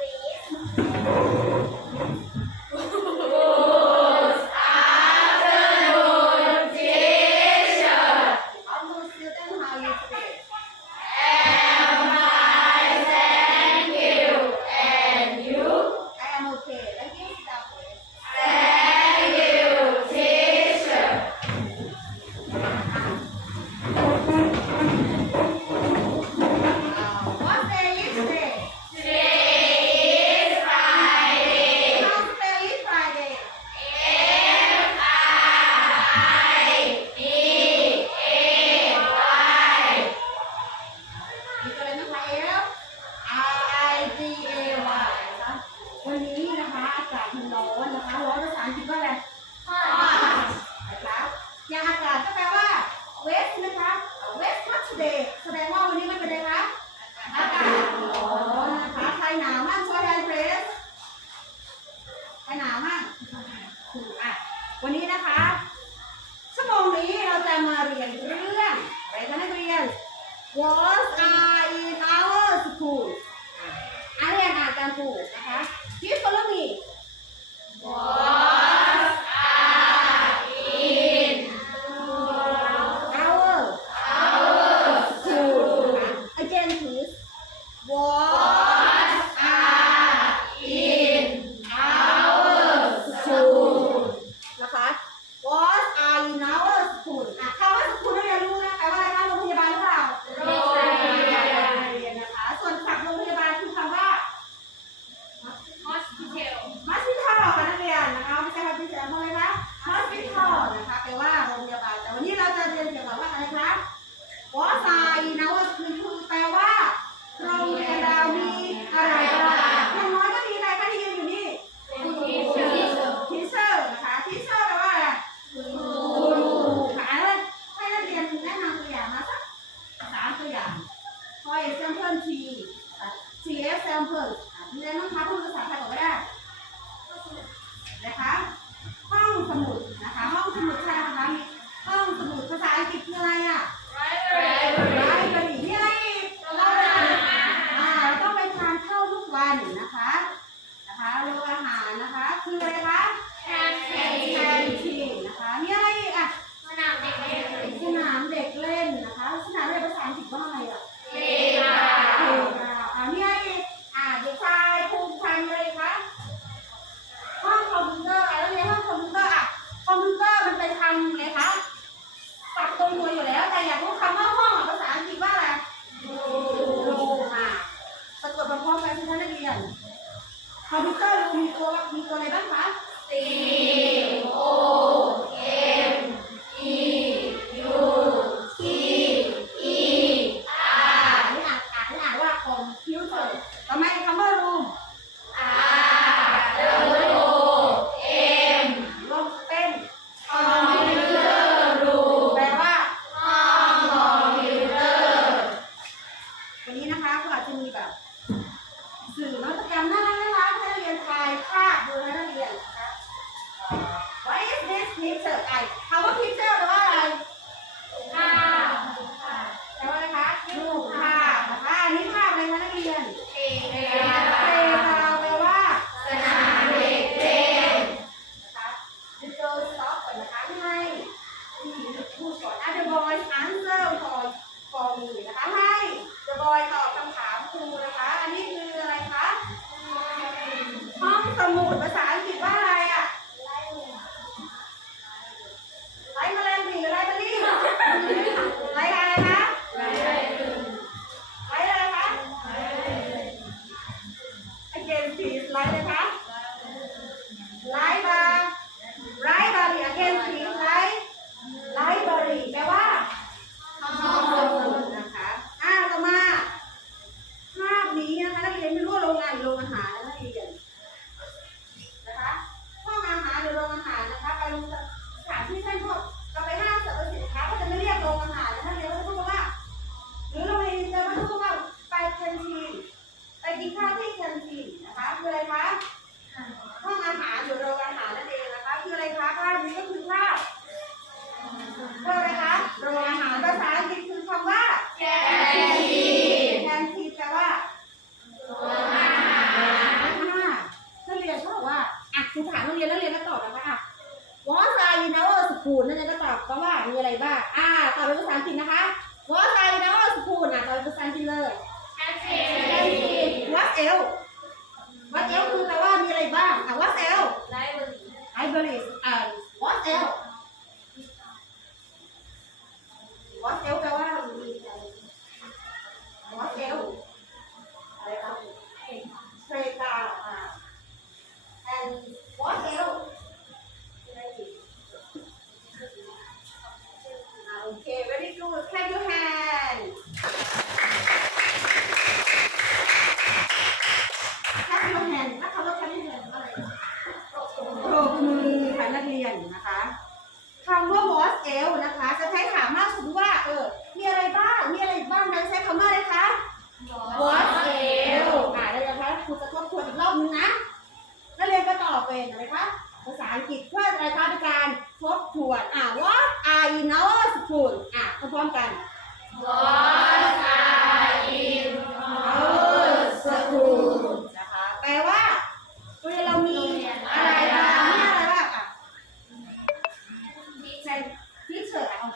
Beleza. What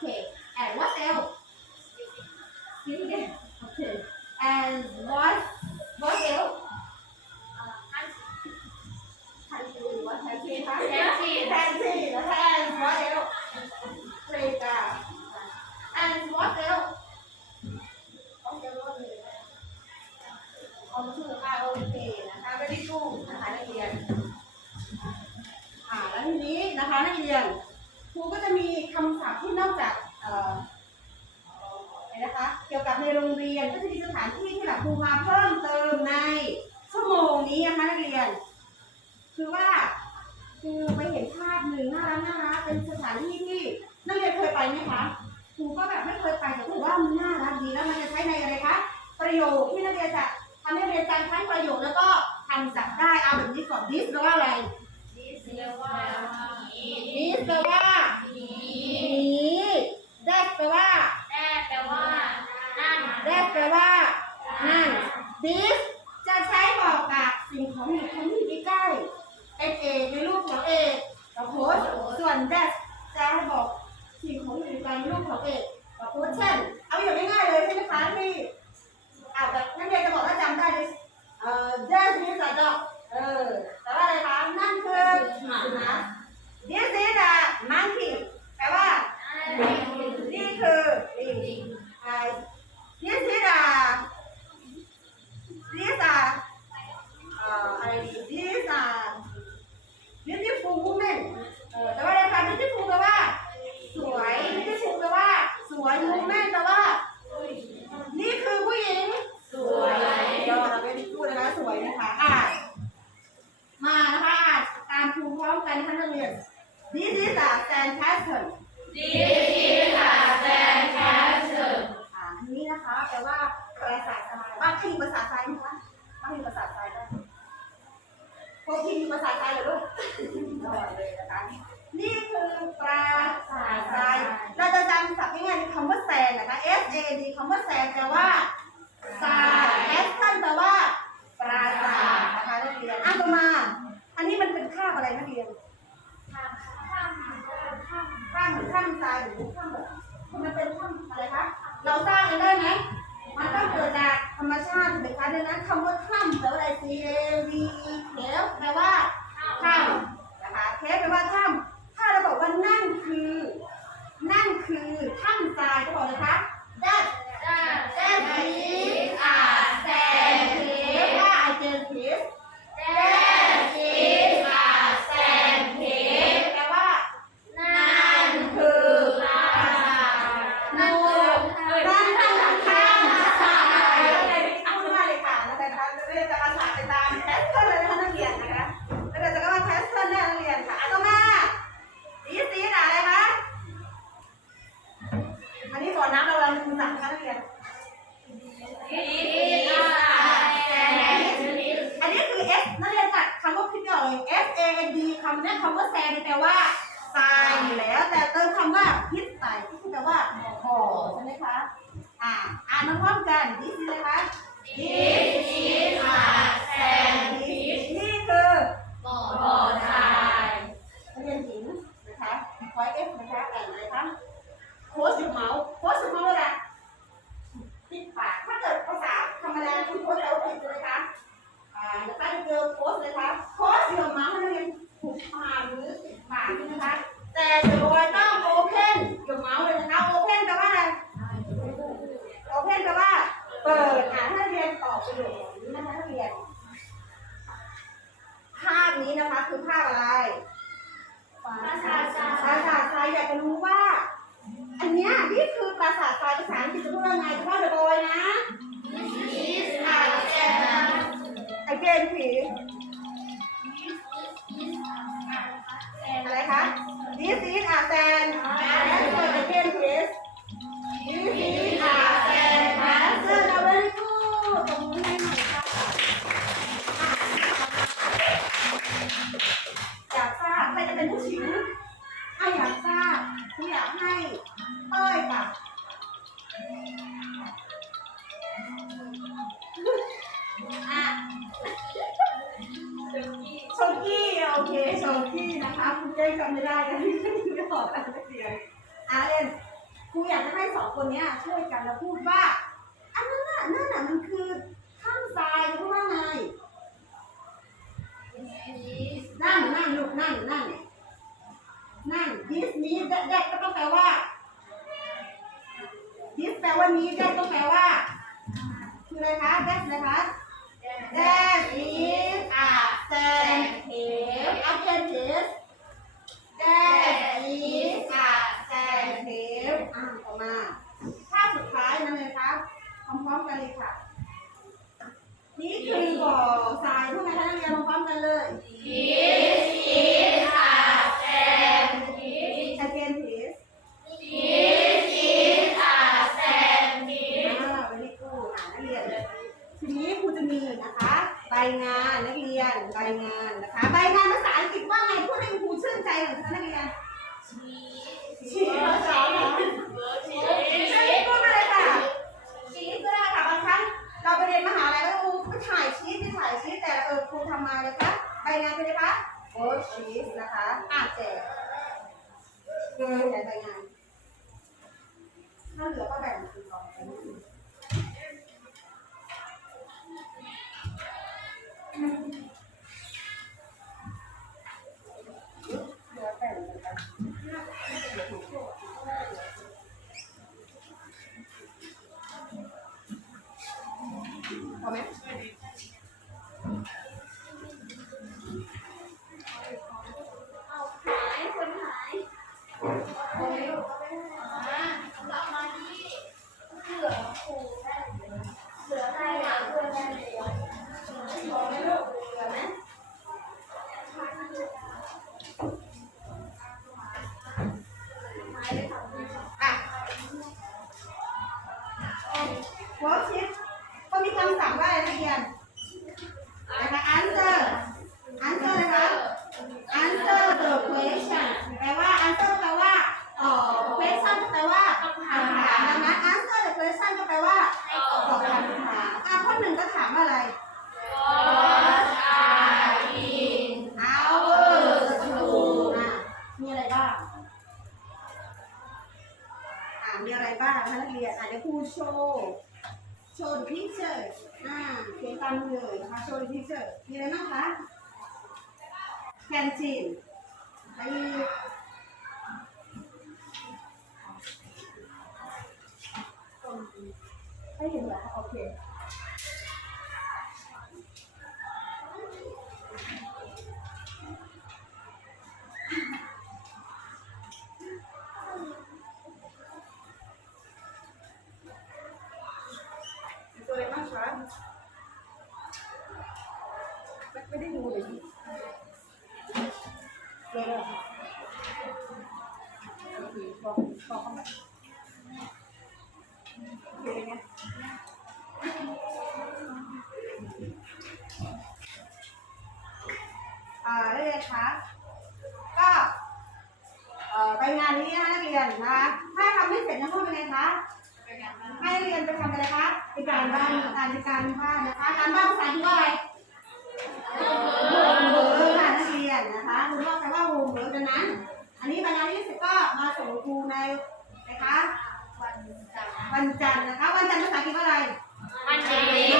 teacher อะโอเค and what else student โอเค and what what else ทันทีว่าทันทีคะแทนที่นะคะ and what else เรกา and what else ต้องเจอว่าเลยเอาชื่อ R O K นะคะ very good นะคะนักเรียนอ่าแล้วทีนี้นะคะนักเรียนครูก็จะมีคำศัพท์ รูมาเพิ่มเติมในชั่วโมงนี้นะคะนักเรียน คือว่าคือไปเห็นภาพหนึ่งน่ารักน่ารักเป็นสถานที่ที่นักเรียนเคยไปไหมคะครูก็แบบไม่เคยไปแต่ถือว่ามันน่ารักดีแล้วมันจะใช้ในอะไรคะประโยคที่นักเรียนจะทำให้นักเรียนจำทั้ประโยคแล้วก็ทำศัพท์ได้เอาแบบนี้ก่อน this แปลว่าอะไร this แปลว่าหนี that แปลว่า that แปลว่านั่น this จะใช้บอกกับสิ่งของหรือคนที่อยู่ใกล้ๆเป็นเอกในรูปของเอกกับโพสส่วน that จะให้บอกสิ่งของอยู่ไกลในรูปของเอกกับโพสเช่น เอาอย่างง่ายๆเลยใช่ไหมคะที่อาจจะนักเรียนจะบอกว่าจำได้เลยเอ่อ that is a dog เออแต่ว่าอะไรคะ นั่นคือสุนัข this is a monkey แปลว่า นี่คือลิงอ่า this is a this a เอ่ออะไรดี this a beautiful woman เออแต่ว่าอะไรคะ beautiful แปลว่า สวย beautiful แปลว่า สวย woman แปลว่า นี่คือผู้หญิง สวยยอดเราไม่ได้พูดนะคะ สวยนะคะ อ่านมานะคะอ่านตามครูพร้อมกันนะคะนักเรียน this is a sandcastle อ่าอันนี้นะคะแปลว่าปราสาททรายบ้านที่อยู่ปราสาททรายไหมคะบ้านที่อยู่ปราสาททรายได้พวกที่อยู่ปราสาททรายเหรอลูกยอดเลยนะคะนี่คือปราสาททราย เราจะจำศัพท์ง่ายๆคือคำว่าแซนนะคะ S A D คำว่าแซนแปลว่าทราย S ท่านแปลว่าปราสาทนะคะนักเรียนอะต่อมา อันนี้มันเป็นคาบอะไรนักเรียน ข้ามเหมือนข้ามทรายหรือข้ามแบบมันเป็นข้ามอะไรคะ เราสร้างเองได้ไหมมันต้องเกิดจากธรรมชาติถูกไหมคะดังนั้นคำว่าถ้ำแปลว่าอะไร C A V E เทฟแปลว่าถ้ำนะคะเทฟแปลว่าถ้ำ ว่าแซนแปลว่าทายแล้ว แต่เติมคำว่าพิษใส่ที่แปลว่าห่อใช่ไหมคะ อ่าอ่านพร้อมกันดิสิเลยคะพิษพิมาแซนดิษนี่คือบ่อทรายเรียนหญิงนะคะคอยเอฟนะคะแอ่านเลยคะโค้ชเมาส์โค้ชเมาส์อะไรปิดปากถ้าเกิดภาษาธรรมดาคุณโค้ชเราปิดเลยคะอ่าจะตั้งเจอโค้ชเลยคะโค้ชเมาส์นั่นเองถูกไหม แโชกี้โอเคโชกี้นะคะคุณเจ้จำไม่ได้กันที่ไม่ตอบกันนักเรียนอะเรนครูอยากจะให้สองคนเนี้ยช่วยกันแล้วพูดว่า อันนั้นน่ะนั่นน่ะมันคือข้างซ้ายพูดว่าไงนั่นนั่นลูกนั่นนั่นนุ่นั่น this นี้ that that ก็ต้องแปลว่า this แปลว่านี้ that ก็แปลว่า คืออะไรคะ that นะคะ That is a set. ใบงานนะคะใบงานภาษาอังกฤษว่าไงพูดให้ครูชื่นใจหน่อยคะนักเรียนชี้ภาษาเหรอใช่พูดมาเลยค่ะชี้ก็ได้ค่ะบางครั้งเราไปเรียนมหาลัยก็ครูไปถ่ายชี้ไปถ่ายชี้แต่เออครูทำมาเลยคะใบงานเป็นไงคะโอ้ชีสนะคะอ่าแจกเงินใหญ่ใบงานถ้าเหลือก็แบ่ง โชว์โชว์ the picture อ่าเขียนตามเลยนะคะโชว์ the picture มีอะไรบ้างคะแคนจีนไปไม่เห็นเหรอโอเค อโอเคบอกบอกเข้ามาโอเคไงอ่าได้เลยคะก็เอ่อไปงานนี้นะนักเรียนนะคะถ้าทำไม่เสร็จนะพูดเป็นไงคะ ให้นักเรียนไปทำอะไรคะเป็นการบ้านการการบ้านนะคะ การบ้านภาษาอังกฤษว่าอะไร โฮมเวิร์กค่ะนักเรียนนะคะคุณพ่อแปลว่าโฮมเวิร์กดังนั้น อันนี้บรรยายที่สิบก็มาส่งครูในนะคะวันจันทร์วันจันทร์นะคะ วันจันทร์ภาษาอังกฤษว่าอะไร วันจันทร์